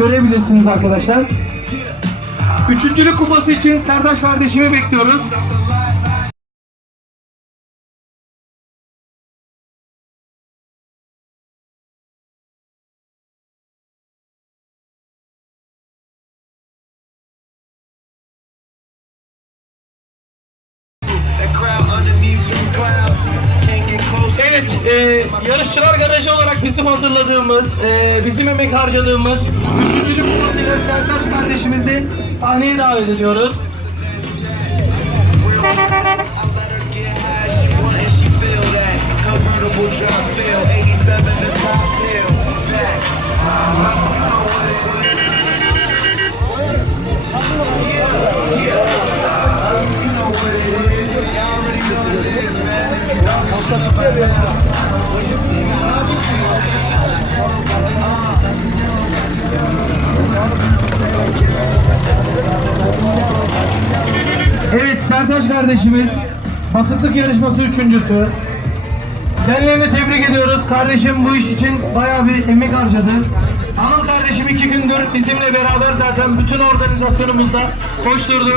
görebilirsiniz arkadaşlar. Üçüncülük kupası için Serdaş kardeşimi bekliyoruz. Evet, e, yarışçılar garajı olarak bizim hazırladığımız, e, bizim emek harcadığımız üçüncülük kupasıyla Serdaş kardeşimizi sahneye davet ediyoruz. Evet, Sertaç kardeşimiz basıklık yarışması üçüncüsü. Kendilerini tebrik ediyoruz. Kardeşim bu iş için bayağı bir emek harcadı. Anıl kardeşim iki gündür bizimle beraber zaten bütün organizasyonumuzda koşturdu.